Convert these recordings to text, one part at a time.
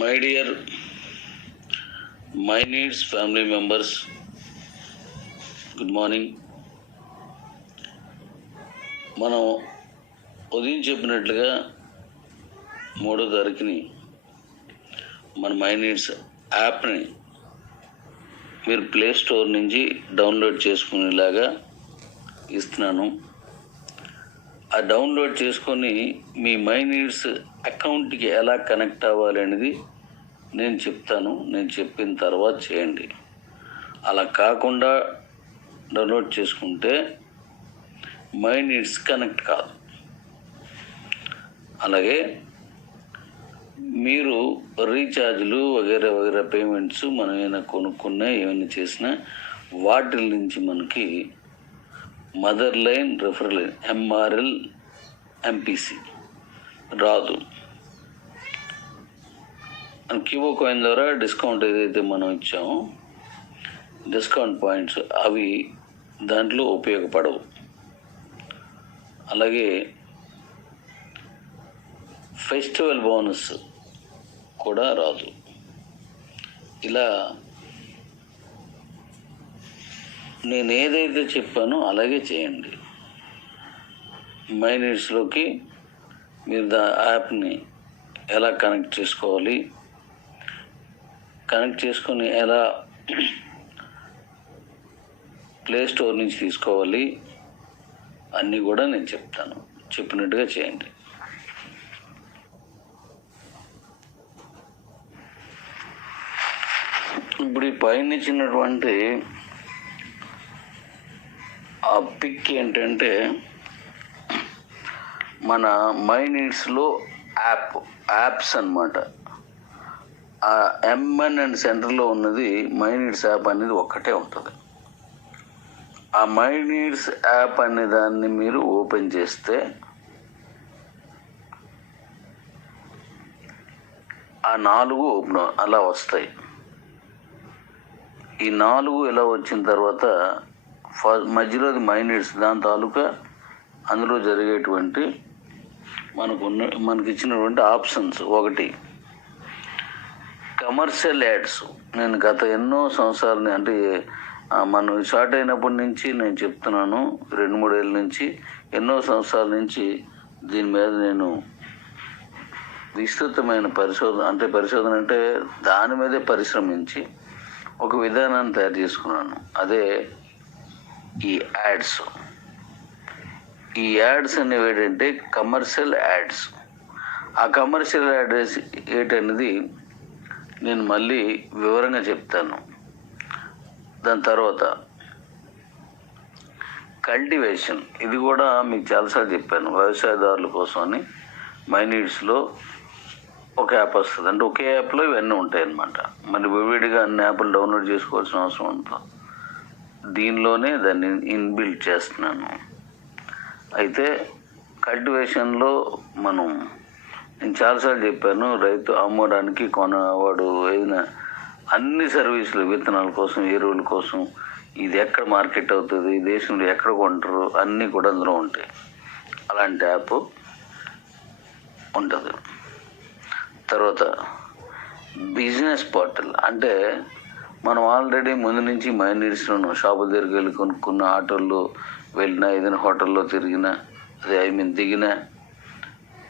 My dear my needs family members, good morning. మనం ఉదయం చెప్పినట్లుగా 3వ తారీఖుని మన మై నీడ్స్ యాప్ని మీరు ప్లే స్టోర్ నుంచి డౌన్లోడ్ చేసుకునేలాగా ఇస్తున్నాను. ఆ డౌన్లోడ్ చేసుకొని మీ మై నీడ్స్ అకౌంట్కి ఎలా కనెక్ట్ అవ్వాలి అనేది నేను చెప్తాను. నేను చెప్పిన తర్వాత చేయండి. అలా కాకుండా డౌన్లోడ్ చేసుకుంటే మై నీడ్స్ కనెక్ట్ కాదు. అలాగే మీరు రీఛార్జ్లు వగైరా వగైరా పేమెంట్స్ మనం ఏమైనా కొనుక్కున్నా ఏమైనా చేసినా వాటి నుంచి మనకి mother line referral line MRL MPC రాదు. క్యూబో కాయిన్ ద్వారా డిస్కౌంట్ ఏదైతే మనం ఇచ్చామో డిస్కౌంట్ పాయింట్స్ అవి దాంట్లో ఉపయోగపడవు. అలాగే ఫెస్టివల్ బోనస్ కూడా రాదు. ఇలా నేను ఏదైతే చెప్పానో అలాగే చేయండి. మై నీడ్స్లోకి మీరు యాప్ని ఎలా కనెక్ట్ చేసుకోవాలి, కనెక్ట్ చేసుకొని ఎలా ప్లే స్టోర్ నుంచి తీసుకోవాలి అన్నీ కూడా నేను చెప్తాను. చెప్పినట్టుగా చేయండి. ఇప్పుడు ఈ పైన ఇచ్చినటువంటి ఆ పిక్ ఏంటంటే మన మై నీడ్స్లో యాప్స్ అన్నమాట. ఆ ఎంఎన్ అండ్ సెంటర్లో ఉన్నది మై నీడ్స్ యాప్ అనేది ఒక్కటే ఉంటుంది. ఆ మై నీడ్స్ యాప్ అనే దాన్ని మీరు ఓపెన్ చేస్తే ఆ 4 ఓపెన్ అలా వస్తాయి. ఈ 4 ఇలా వచ్చిన తర్వాత మధ్యలోది మై నీడ్స్, దాని తాలూకా అందులో జరిగేటువంటి మనకి ఇచ్చినటువంటి ఆప్షన్స్. ఒకటి కమర్షియల్ యాడ్స్. నేను గత ఎన్నో సంవత్సరాలని అంటే మనం స్టార్ట్ అయినప్పటి నుంచి నేను చెప్తున్నాను, 2-3 ఏళ్ళ నుంచి, ఎన్నో సంవత్సరాల నుంచి దీని మీద నేను విస్తృతమైన పరిశోధన అంటే దాని మీదే పరిశ్రమించి ఒక విధానాన్ని తయారు చేసుకున్నాను. అదే ఈ యాడ్స్. ఈ యాడ్స్ అనేవి ఏంటంటే కమర్షియల్ యాడ్స్. ఆ కమర్షియల్ యాడ్స్ ఏంటనేది నేను మళ్ళీ వివరంగా చెప్తాను. దాని తర్వాత కల్టివేషన్, ఇది కూడా మీకు చాలాసార్లు చెప్పాను. వ్యవసాయదారుల కోసం అని మై నీడ్స్లో ఒక యాప్ వస్తుంది. అంటే ఒకే యాప్లో ఇవన్నీ ఉంటాయి అన్నమాట. మరి విడివిడిగా అన్ని యాప్లు డౌన్లోడ్ చేసుకోవాల్సిన అవసరం ఉంటుంది. దీనిలోనే దాన్ని ఇన్బిల్ట్ చేస్తున్నాను. అయితే కల్టివేషన్లో నేను చాలాసార్లు చెప్పాను, రైతు అమ్మడానికి వాడు ఏదైనా అన్ని సర్వీసులు, విత్తనాల కోసం, ఎరువుల కోసం, ఇది ఎక్కడ మార్కెట్ అవుతుంది, దేశంలో ఎక్కడ కొంటారు, అన్నీ కూడా అందులో ఉంటాయి. అలాంటి యాప్ ఉంటుంది. తర్వాత బిజినెస్ పోర్టల్. అంటే మనం ఆల్రెడీ ముందు నుంచి మై నీడ్స్లో షాపుల దగ్గరికి వెళ్ళి కొనుక్కున్న, ఆటోల్లో వెళ్ళినా, ఏదైనా హోటల్లో తిరిగినా, దిగినా,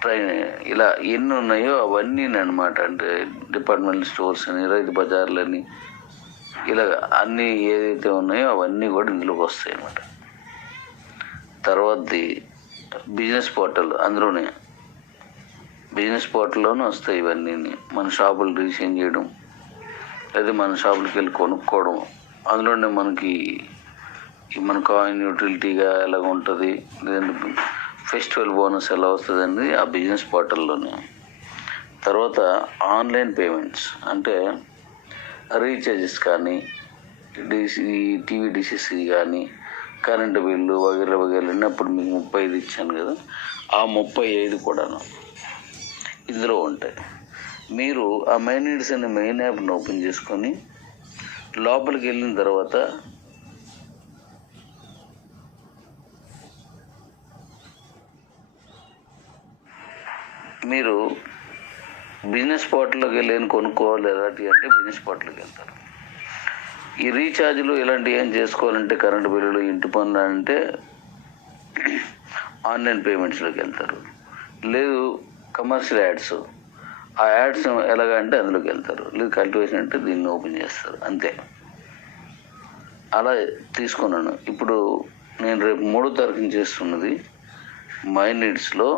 ట్రైన్, ఇలా ఎన్ని ఉన్నాయో అవన్నీ అనమాట. అంటే డిపార్ట్మెంటల్ స్టోర్స్ అని, రైతు బజార్లని, ఇలా అన్నీ ఏదైతే ఉన్నాయో అవన్నీ కూడా ఇందులోకి వస్తాయి అన్నమాట. తర్వాతది బిజినెస్ పోర్టల్. అందులోనే బిజినెస్ పోర్టల్లోనే వస్తాయి ఇవన్నీ. మన షాపులు రీసేల్ చేయడం, లేదా మన షాపులకి వెళ్ళి కొనుక్కోవడం. అందులోనే మనకి మన కాయిన్ యూటిలిటీగా ఎలాగ ఉంటుంది, లేదంటే ఫెస్టివల్ బోనస్ ఎలా వస్తుంది అనేది ఆ బిజినెస్ పోర్టల్లోనే. తర్వాత ఆన్లైన్ పేమెంట్స్. అంటే రీఛార్జెస్ కానీ, టీవీ డిషెస్ కానీ, కరెంటు బిల్లు వగైరా వగైరా. అప్పుడు మీకు 35 ఇచ్చాను కదా, ఆ 35 కూడాను ఇందులో ఉంటాయి. మీరు ఆ మై నీడ్స్ అనే మెయిన్ యాప్ని ఓపెన్ చేసుకొని లోపలికి వెళ్ళిన తర్వాత మీరు బిజినెస్ పోర్టల్లోకి వెళ్ళి ఏం కొనుక్కోవాలి ఎలాంటివి అంటే బిజినెస్ పోర్టల్కి వెళ్తారు. ఈ రీఛార్జ్లు ఇలాంటివి ఏం చేసుకోవాలంటే కరెంటు బిల్లులు, ఇంటి పనులు అంటే ఆన్లైన్ పేమెంట్స్లోకి వెళ్తారు. లేదు కమర్షియల్ యాడ్స్, ఆ యాడ్స్ ఎలాగంటే అందులోకి వెళ్తారు. లేదు కల్టివేషన్ అంటే దీన్ని ఓపెన్ చేస్తారు, అంతే. అలా తీసుకున్నాను. ఇప్పుడు నేను రేపు 3వ తారీఖున చేస్తున్నది మై నీడ్స్లో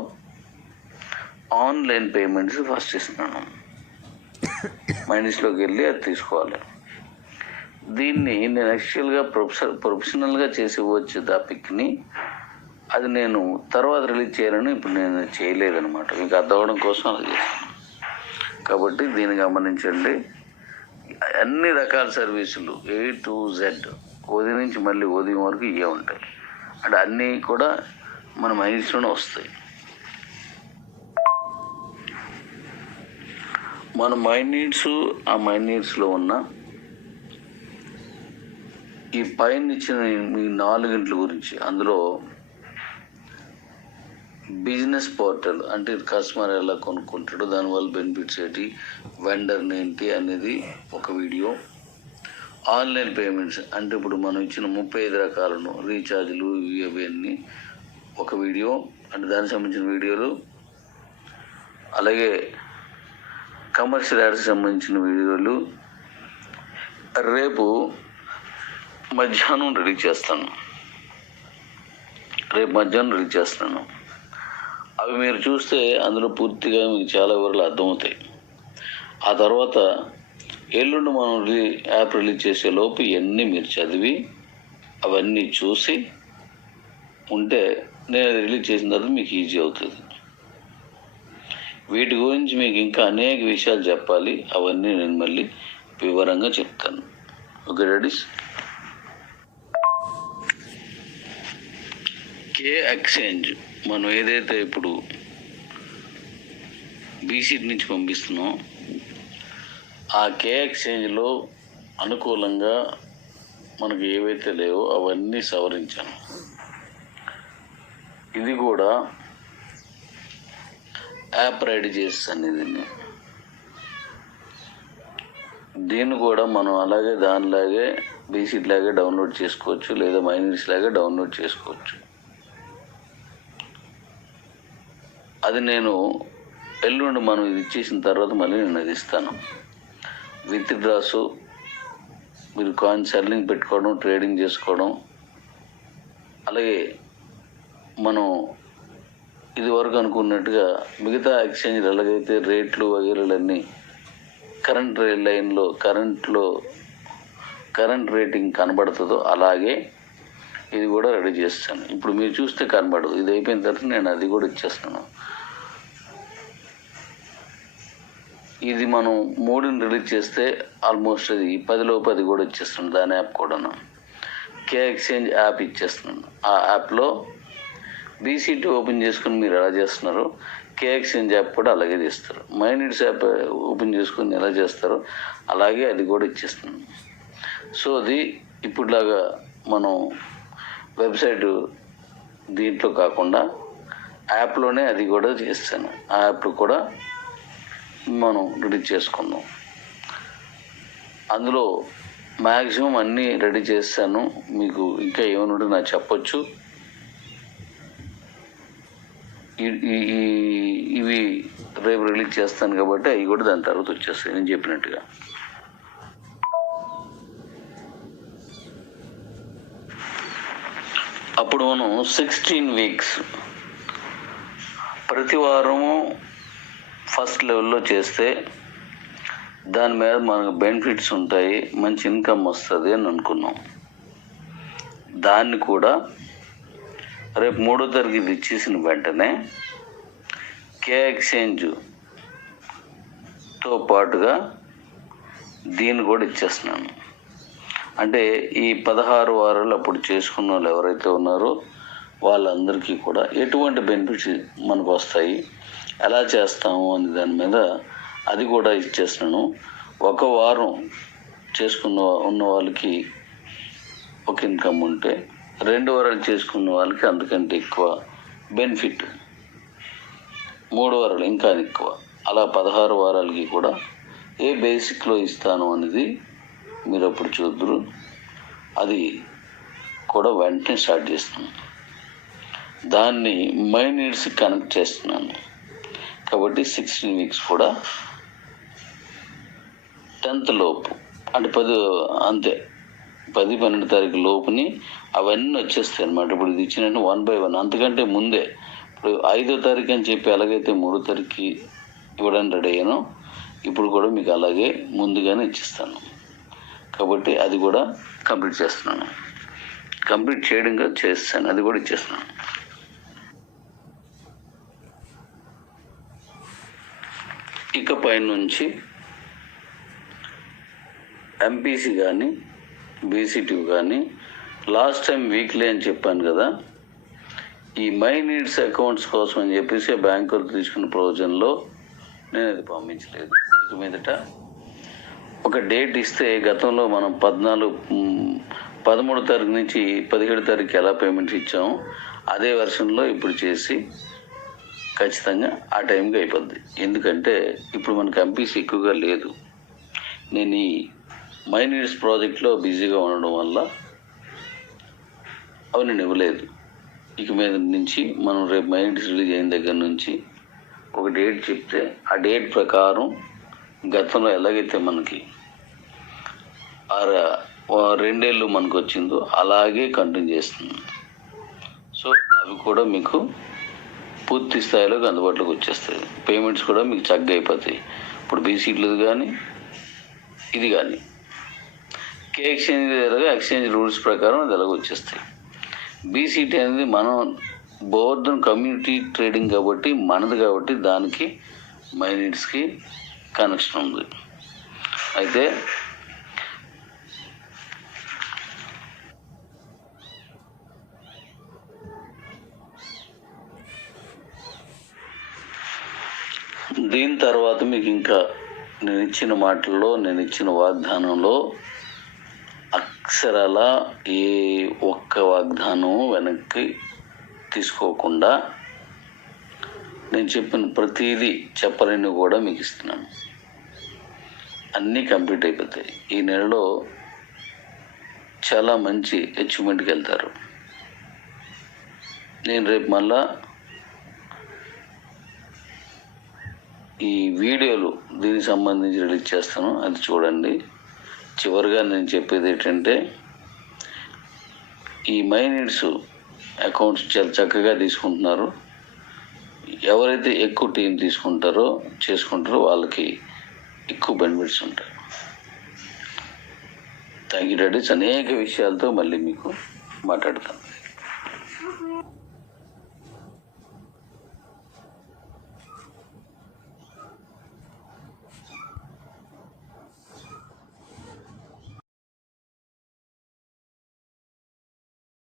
ఆన్లైన్ పేమెంట్స్ ఫస్ట్ ఇస్తున్నాను. మై నీడ్స్లోకి వెళ్ళి అది తీసుకోవాలి. దీన్ని నేను యాక్చువల్గా ప్రొఫెషనల్గా చేసి ఇవ్వచ్చు ఆ పిక్ని. అది నేను తర్వాత రిలీజ్ చేయాలని ఇప్పుడు నేను చేయలేదన్నమాట. మీకు అర్థం అవ్వడం కోసం అలా చేస్తాను. కాబట్టి దీన్ని గమనించండి. అన్ని రకాల సర్వీసులు A to Z, ఉదయం నుంచి మళ్ళీ ఉదయం వరకు ఇవే ఉంటాయి. అంటే అన్నీ కూడా మన మైండ్స్లోనే వస్తాయి. మన మైండ్ నీడ్స్, ఆ మైండ్ నీడ్స్లో ఉన్న ఈ పైన ఇచ్చిన మీ 4 గంటల గురించి, అందులో బిజినెస్ పోర్టల్ అంటే కస్టమర్ ఎలా కొనుక్కుంటాడు, దానివల్ల బెనిఫిట్స్ ఏంటి, వెండర్ని ఏంటి అనేది ఒక వీడియో. ఆన్లైన్ పేమెంట్స్ అంటే ఇప్పుడు మనం ఇచ్చిన 35 రకాలను రీఛార్జ్లు ఇవన్నీ ఒక వీడియో, అంటే దానికి సంబంధించిన వీడియోలు. అలాగే కమర్షియల్ యాడ్స్కి సంబంధించిన వీడియోలు రేపు మధ్యాహ్నం రిలీజ్ చేస్తాను. అవి మీరు చూస్తే అందులో పూర్తిగా మీకు చాలా వివరాలు అర్థమవుతాయి. ఆ తర్వాత ఎల్లుండి మనం యాప్ రిలీజ్ చేసే లోపు ఇవన్నీ మీరు చదివి అవన్నీ చూసి ఉంటే నేను రిలీజ్ చేసిన తర్వాత మీకు ఈజీ అవుతుంది. వీటి గురించి మీకు ఇంకా అనేక విషయాలు చెప్పాలి. అవన్నీ నేను మళ్ళీ వివరంగా చెప్తాను. Okay daddy's. కే ఎక్స్చేంజ్ మనం ఏదైతే ఇప్పుడు బీసీటీ నుంచి పంపిస్తున్నాం, ఆ కే ఎక్స్చేంజ్లో అనుకూలంగా మనకు ఏవైతే లేవో అవన్నీ సవరించాను. ఇది కూడా యాప్ రెడీ చేస్తాను. దీన్ని కూడా మనం అలాగే దానిలాగే బీసీటీ లాగే డౌన్లోడ్ చేసుకోవచ్చు, లేదా మైనీడ్స్ లాగే డౌన్లోడ్ చేసుకోవచ్చు. అది నేను ఎల్లుండి మనం ఇది ఇచ్చేసిన తర్వాత మళ్ళీ నేను అది ఇస్తాను. విత్ డ్రాసు మీరు కాయిన్ సెల్లింగ్ పెట్టుకోవడం, ట్రేడింగ్ చేసుకోవడం. అలాగే మనం ఇది వరకు అనుకున్నట్టుగా మిగతా ఎక్స్చేంజ్లు ఎలాగైతే రేట్లు వగేరలన్నీ కరెంట్ లైన్లో కరెంట్ రేటింగ్ కనబడుతుందో అలాగే ఇది కూడా రెడీ చేస్తాను. ఇప్పుడు మీరు చూస్తే కనబడదు. ఇది అయిపోయిన తర్వాత నేను అది కూడా ఇచ్చేస్తాను. ఇది మనం 3ని రిలీజ్ చేస్తే ఆల్మోస్ట్ అది 10 అది కూడా ఇచ్చేస్తున్నాను. దాని యాప్ కూడాను కే ఎక్స్చేంజ్ యాప్ ఇచ్చేస్తున్నాను. ఆ యాప్లో బీసీటీ ఓపెన్ చేసుకుని మీరు ఎలా చేస్తున్నారో కే ఎక్స్చేంజ్ యాప్ కూడా అలాగే చేస్తారు. మైనీడ్స్ యాప్ ఓపెన్ చేసుకుని ఎలా చేస్తారో అలాగే అది కూడా ఇచ్చేస్తున్నాను. సో అది ఇప్పుడులాగా మనం వెబ్సైట్ దీంట్లో కాకుండా యాప్లోనే అది కూడా చేస్తాను. ఆ యాప్ కూడా మనం రిలీజ్ చేసుకుందాం. అందులో మ్యాక్సిమం అన్నీ రెడీ చేస్తాను. మీకు ఇంకా ఏమైనా ఉంటే నాకు చెప్పొచ్చు. ఇవి రేపు రిలీజ్ చేస్తాను కాబట్టి అవి కూడా దాని తర్వాత వచ్చేస్తాయి నేను చెప్పినట్టుగా. అప్పుడు మనం 16 వీక్స్ ప్రతి వారము ఫస్ట్ లెవెల్లో చేస్తే దాని మీద మనకు బెనిఫిట్స్ ఉంటాయి, మంచి ఇన్కమ్ వస్తుంది అని అనుకున్నాం. దాన్ని కూడా రేపు 3వ తారీఖు ఇది ఇచ్చేసిన వెంటనే కే ఎక్స్చేంజ్తో పాటుగా దీన్ని కూడా ఇచ్చేస్తున్నాను. అంటే ఈ 16 వారాలు అప్పుడు చేసుకున్న వాళ్ళు ఎవరైతే ఉన్నారో వాళ్ళందరికీ కూడా ఎటువంటి బెనిఫిట్స్ మనకు వస్తాయి, ఎలా చేస్తాము అని దాని మీద అది కూడా ఇచ్చేస్తున్నాను. 1 వారం ఉన్న వాళ్ళకి ఒక ఇన్కమ్ ఉంటే 2 వారాలు చేసుకున్న వాళ్ళకి అంతకంటే ఎక్కువ బెనిఫిట్, 3 వారాలు ఇంకా ఎక్కువ. అలా 16 వారాలకి కూడా ఏ బేసిక్లో ఇస్తాను అనేది మీరు అప్పుడు చూద్దరు. అది కూడా వెంటనే స్టార్ట్ చేస్తున్నాను. దాన్ని మై నీడ్స్ కనెక్ట్ చేస్తున్నాను. కాబట్టి 16 వీక్స్ కూడా 10th లోపు అంటే 10 అంతే 10-12 తారీఖు లోపుని అవన్నీ వచ్చేస్తాయి అన్నమాట. ఇప్పుడు ఇది ఇచ్చినట్టు 1 by 1 అంతకంటే ముందే ఇప్పుడు 5వ తారీఖు అని చెప్పి ఎలాగైతే 3వ తారీఖుకి ఇవ్వడానికి రెడీ అయ్యానో ఇప్పుడు కూడా మీకు అలాగే ముందుగానే ఇచ్చిస్తాను. కాబట్టి అది కూడా కంప్లీట్ చేస్తున్నాను. కంప్లీట్ చేయడంగా చేస్తాను, అది కూడా ఇచ్చేస్తున్నాను. ఇకపై నుంచి ఎంపీసీ కానీ బీసీటీ కానీ లాస్ట్ టైం వీక్లీ అని చెప్పాను కదా, ఈ మై నీడ్స్ అకౌంట్స్ కోసం అని చెప్పేసి బ్యాంకులు తీసుకున్న ప్రయోజనంలో నేను అది పంపించలేదు. ఇక మీదట ఒక డేట్ ఇస్తే గతంలో మనం 13వ తారీఖు నుంచి 17వ తారీఖు ఎలా పేమెంట్స్ ఇచ్చామో అదే వెర్షన్లో ఇప్పుడు చేసి ఖచ్చితంగా ఆ టైంకి అయిపోద్ది. ఎందుకంటే ఇప్పుడు మనకు ఎంపీసీ ఎక్కువగా లేదు. నేను ఈ మై నీడ్స్ ప్రాజెక్ట్లో బిజీగా ఉండడం వల్ల అవి నేను ఇవ్వలేదు. ఇక మీద నుంచి మనం రేపు మై నీడ్స్ రిలీజ్ అయిన దగ్గర నుంచి ఒక డేట్ చెప్తే ఆ డేట్ ప్రకారం గతంలో ఎలాగైతే మనకి 2 ఏళ్ళు మనకు వచ్చిందో అలాగే కంటిన్యూ చేస్తుంది. సో అవి కూడా మీకు పూర్తి స్థాయిలోకి అందుబాటులోకి వచ్చేస్తాయి. పేమెంట్స్ కూడా మీకు చక్కగా అయిపోతాయి. ఇప్పుడు బీసీట్లు కానీ ఇది కానీ కే ఎక్స్చేంజ్ రూల్స్ ప్రకారం అది ఎలాగో వచ్చేస్తాయి. బీసీటీ అనేది మనం బోర్డన్ కమ్యూనిటీ ట్రేడింగ్ కాబట్టి మనది, కాబట్టి దానికి మై నీడ్స్కి కనెక్షన్ ఉంది. అయితే దీని తర్వాత మీకు ఇంకా నేను ఇచ్చిన మాటల్లో, నేను ఇచ్చిన వాగ్దానంలో అక్షరాల ఏ ఒక్క వాగ్దానం వెనక్కి తీసుకోకుండా నేను చెప్పిన ప్రతిదీ చెప్పలేని కూడా మీకు ఇస్తున్నాను. అన్నీ కంప్లీట్ అయిపోతాయి. ఈ నెలలో చాలా మంచి అచీవ్మెంట్కి వెళ్తారు. నేను రేపు మళ్ళా ఈ వీడియోలు దీనికి సంబంధించి రిలీజ్ చేస్తాను, అది చూడండి. చివరిగా నేను చెప్పేది ఏంటంటే ఈ మై నీడ్స్ అకౌంట్స్ చాలా చక్కగా తీసుకుంటున్నారు. ఎవరైతే ఎక్కువ టీం చేసుకుంటారో వాళ్ళకి ఎక్కువ బెనిఫిట్స్ ఉంటాయి. Thank you daddy's. అనేక విషయాలతో మళ్ళీ మీకు మాట్లాడతాను.